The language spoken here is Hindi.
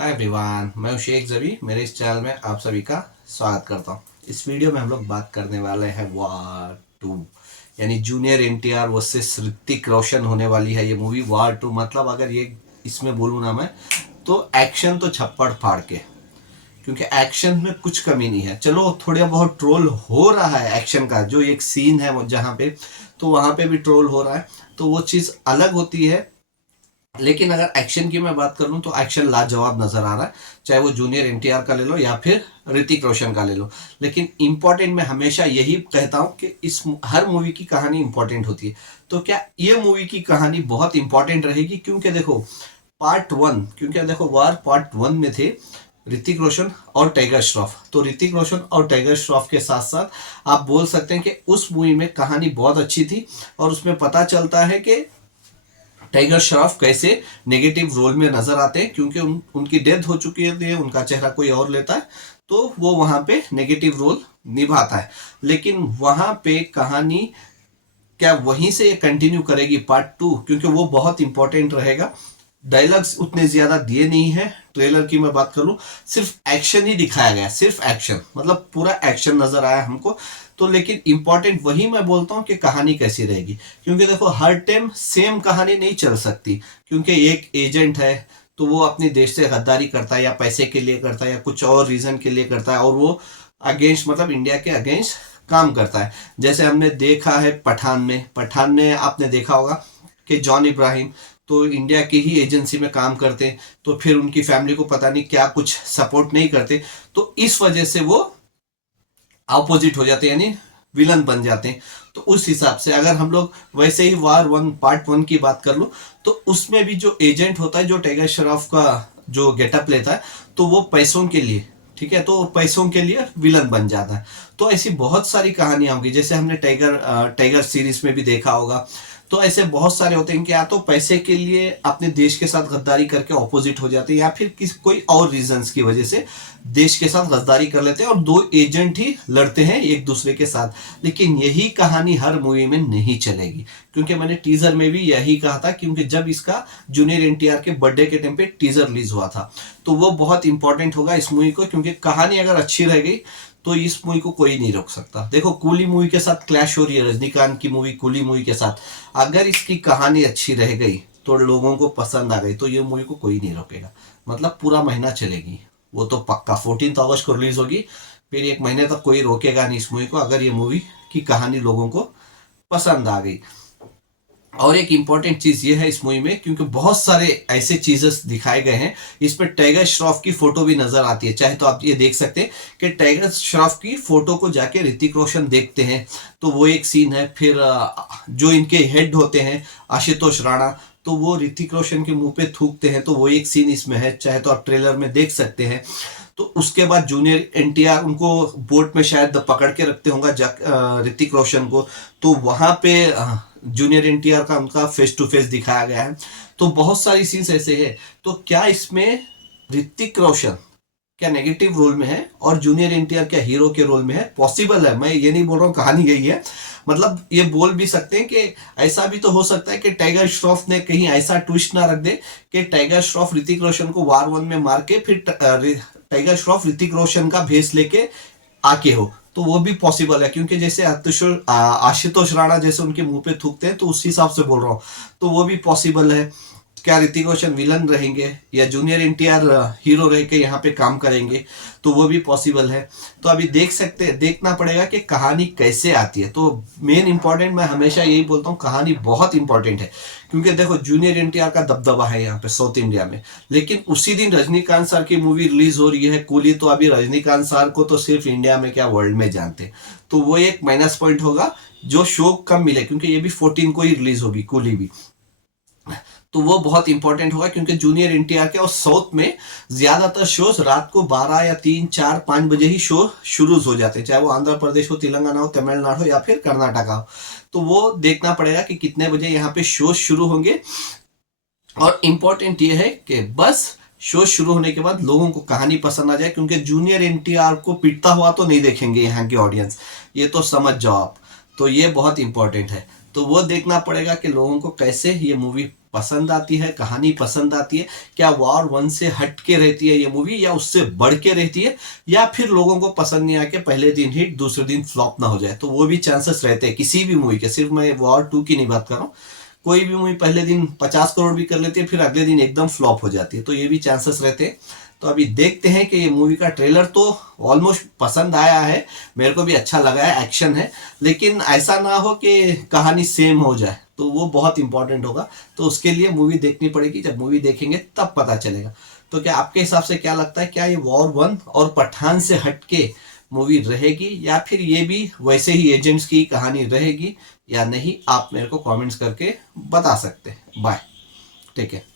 हाय एवरीवन, मैं हूं शेख जबी। मेरे इस चैनल में आप सभी का स्वागत करता हूं। इस वीडियो में हम लोग बात करने वाले हैं वार टू, यानी जूनियर एनटीआर वर्सेस ऋतिक रोशन होने वाली है ये मूवी वार टू। मतलब अगर ये इसमें बोलूँ ना मैं, तो एक्शन तो छप्पड़ फाड़ के, क्योंकि एक्शन में कुछ कमी नहीं है। चलो थोड़ा बहुत ट्रोल हो रहा है एक्शन का, जो एक सीन है जहाँ पे, तो वहाँ पे भी ट्रोल हो रहा है, तो वो चीज़ अलग होती है। लेकिन अगर एक्शन की मैं बात करूं तो एक्शन लाजवाब नजर आ रहा है, चाहे वो जूनियर एनटीआर का ले लो या फिर ऋतिक रोशन का ले लो। लेकिन इंपॉर्टेंट मैं हमेशा यही कहता हूं कि इस हर मूवी की कहानी इंपॉर्टेंट होती है। तो क्या ये मूवी की कहानी बहुत इंपॉर्टेंट रहेगी? क्योंकि देखो पार्ट वन, क्योंकि देखो वार पार्ट वन में थे ऋतिक रोशन और टाइगर श्रॉफ। तो ऋतिक रोशन और टाइगर श्रॉफ के साथ साथ आप बोल सकते हैं कि उस मूवी में कहानी बहुत अच्छी थी, और उसमें पता चलता है कि टाइगर श्रॉफ कैसे नेगेटिव रोल में नजर आते हैं, क्योंकि उनकी डेथ हो चुकी है, उनका चेहरा कोई और लेता है, तो वो वहां पे नेगेटिव रोल निभाता है। लेकिन वहां पे कहानी क्या वहीं से कंटिन्यू करेगी पार्ट टू? क्योंकि वो बहुत इंपॉर्टेंट रहेगा। डायलॉग्स उतने ज्यादा दिए नहीं है। ट्रेलर की मैं बात करूं, सिर्फ एक्शन ही दिखाया गया, सिर्फ एक्शन, मतलब पूरा एक्शन नजर आया हमको। तो लेकिन इंपॉर्टेंट वही मैं बोलता हूं कि कहानी कैसी रहेगी, क्योंकि देखो हर टाइम सेम कहानी नहीं चल सकती। क्योंकि एक एजेंट है, तो वो अपने देश से गद्दारी करता है, या पैसे के लिए करता है, या कुछ और रीजन के लिए करता है, और वो अगेंस्ट, मतलब इंडिया के अगेंस्ट काम करता है। जैसे हमने देखा है पठान में आपने देखा होगा कि जॉन इब्राहिम तो इंडिया की ही एजेंसी में काम करते हैं, तो फिर उनकी फैमिली को पता नहीं क्या कुछ सपोर्ट नहीं करते, तो इस वजह से वो अपोजिट हो जाते हैं, यानी विलन बन जाते हैं। तो उस हिसाब से अगर हम लोग वैसे ही वार वन पार्ट वन की बात कर लो, तो उसमें भी जो एजेंट होता है, जो टाइगर श्रॉफ का जो गेटअप लेता है, तो वो पैसों के लिए, ठीक है, तो पैसों के लिए विलन बन जाता है। तो ऐसी बहुत सारी कहानियां होंगी, जैसे हमने टाइगर टाइगर सीरीज में भी देखा होगा। तो ऐसे बहुत सारे होते हैं कि या तो पैसे के लिए अपने देश के साथ गद्दारी करके ऑपोजिट हो जाते हैं, या फिर कोई और रीजंस की वजह से देश के साथ गद्दारी कर लेते हैं, और दो एजेंट ही लड़ते हैं एक दूसरे के साथ। लेकिन यही कहानी हर मूवी में नहीं चलेगी, क्योंकि मैंने टीजर में भी यही कहा था, क्योंकि जब इसका जूनियर एनटीआर के बर्थडे के टाइम पे टीजर रिलीज हुआ था, तो वो बहुत इंपॉर्टेंट होगा इस मूवी को, क्योंकि कहानी अगर अच्छी रह गई तो इस मूवी को कोई नहीं रोक सकता। देखो कूली मूवी के साथ क्लैश हो रही है, रजनीकांत की मूवी कूली मूवी के साथ। अगर इसकी कहानी अच्छी रह गई तो लोगों को पसंद आ गई, तो ये मूवी को कोई नहीं रोकेगा। मतलब पूरा महीना चलेगी, वो तो पक्का 14 अगस्त को रिलीज होगी। फिर एक महीने तक कोई रोकेगा नहीं इस मूवी को, अगर ये मूवी की कहानी लोगों को पसंद आ गई। और एक इंपॉर्टेंट चीज ये है इस मूवी में, क्योंकि बहुत सारे ऐसे चीजेस दिखाए गए हैं, इसमें टाइगर श्रॉफ की फोटो भी नजर आती है। चाहे तो आप ये देख सकते हैं कि टाइगर श्रॉफ की फोटो को जाके ऋतिक रोशन देखते हैं, तो वो एक सीन है। फिर जो इनके हेड होते हैं आशुतोष राणा, तो वो ऋतिक रोशन के मुंह पे थूकते हैं, तो वो एक सीन इसमें है, चाहे तो आप ट्रेलर में देख सकते हैं। तो उसके बाद जूनियर एनटीआर उनको बोट में शायद पकड़ के रखते होंगे ऋतिक रोशन को, तो वहां पे जूनियर एनटीआर का उनका फेस टू फेस दिखाया गया है। तो बहुत सारी सीन्स ऐसे हैं। तो क्या इसमें ऋतिक रोशन क्या नेगेटिव रोल में है और जूनियर एनटीआर क्या हीरो के रोल में है? पॉसिबल है, मैं ये नहीं बोल रहा हूँ कहानी यही है। मतलब ये बोल भी सकते हैं कि ऐसा भी तो हो सकता है कि टाइगर श्रॉफ ने कहीं ऐसा ट्विस्ट ना रख दे कि टाइगर श्रॉफ ऋतिक रोशन को वार वन में मार के फिर टाइगर श्रॉफ ऋतिक रोशन का भेस लेके आके हो, तो वो भी पॉसिबल है। क्योंकि जैसे आशुतोष राणा जैसे उनके मुंह पे थूकते हैं, तो उस हिसाब से बोल रहा हूँ, तो वो भी पॉसिबल है। क्या ऋतिक रोशन विलन रहेंगे या जूनियर एनटीआर हीरो रह के यहाँ पे काम करेंगे, तो वो भी पॉसिबल है। तो अभी देखना पड़ेगा कि कहानी कैसे आती है। तो मेन इंपॉर्टेंट मैं हमेशा यही बोलता हूँ, कहानी बहुत इंपॉर्टेंट है। क्योंकि देखो जूनियर एनटीआर का दबदबा है यहाँ पे साउथ इंडिया में, लेकिन उसी दिन रजनीकांत सर की मूवी रिलीज हो रही है कूली, तो अभी रजनीकांत सर को तो सिर्फ इंडिया में क्या वर्ल्ड में जानते हैं, तो वो एक माइनस पॉइंट होगा जो शो कम मिले, क्योंकि ये भी 14 को ही रिलीज होगी कूली भी। तो वो बहुत इंपॉर्टेंट होगा, क्योंकि जूनियर एनटीआर के और साउथ में ज्यादातर शोज रात को 12 या 3 4 5 बजे ही शो शुरू हो जाते हैं, चाहे वो आंध्र प्रदेश हो, तेलंगाना हो, तमिलनाडु हो या फिर कर्नाटका हो। तो वो देखना पड़ेगा कि कितने बजे यहाँ पे शो शुरू होंगे। और इम्पोर्टेंट ये है कि बस शो शुरू होने के बाद लोगों को कहानी पसंद आ जाए, क्योंकि जूनियर एनटीआर को पिटता हुआ तो नहीं देखेंगे यहाँ की ऑडियंस, ये तो समझ जाओ आप। तो ये बहुत इंपॉर्टेंट है। तो वो देखना पड़ेगा कि लोगों को कैसे ये मूवी पसंद आती है, कहानी पसंद आती है, क्या वॉर 1 से हट के रहती है ये मूवी या उससे बढ़ के रहती है, या फिर लोगों को पसंद नहीं आके पहले दिन हिट दूसरे दिन फ्लॉप ना हो जाए, तो वो भी चांसेस रहते हैं किसी भी मूवी के। सिर्फ मैं वॉर 2 की नहीं बात कर रहा हूँ, कोई भी मूवी पहले दिन 50 करोड़ भी कर लेती है, फिर अगले दिन एकदम फ्लॉप हो जाती है, तो ये भी चांसेस रहते हैं। तो अभी देखते हैं कि ये मूवी का ट्रेलर तो ऑलमोस्ट पसंद आया है, मेरे को भी अच्छा लगा है, एक्शन है, लेकिन ऐसा ना हो कि कहानी सेम हो जाए, तो वो बहुत इंपॉर्टेंट होगा। तो उसके लिए मूवी देखनी पड़ेगी, जब मूवी देखेंगे तब पता चलेगा। तो क्या आपके हिसाब से क्या लगता है, क्या ये वॉर 1 और पठान से हटके मूवी रहेगी, या फिर ये भी वैसे ही एजेंट्स की कहानी रहेगी या नहीं? आप मेरे को कमेंट्स करके बता सकते हैं। Bye, take care.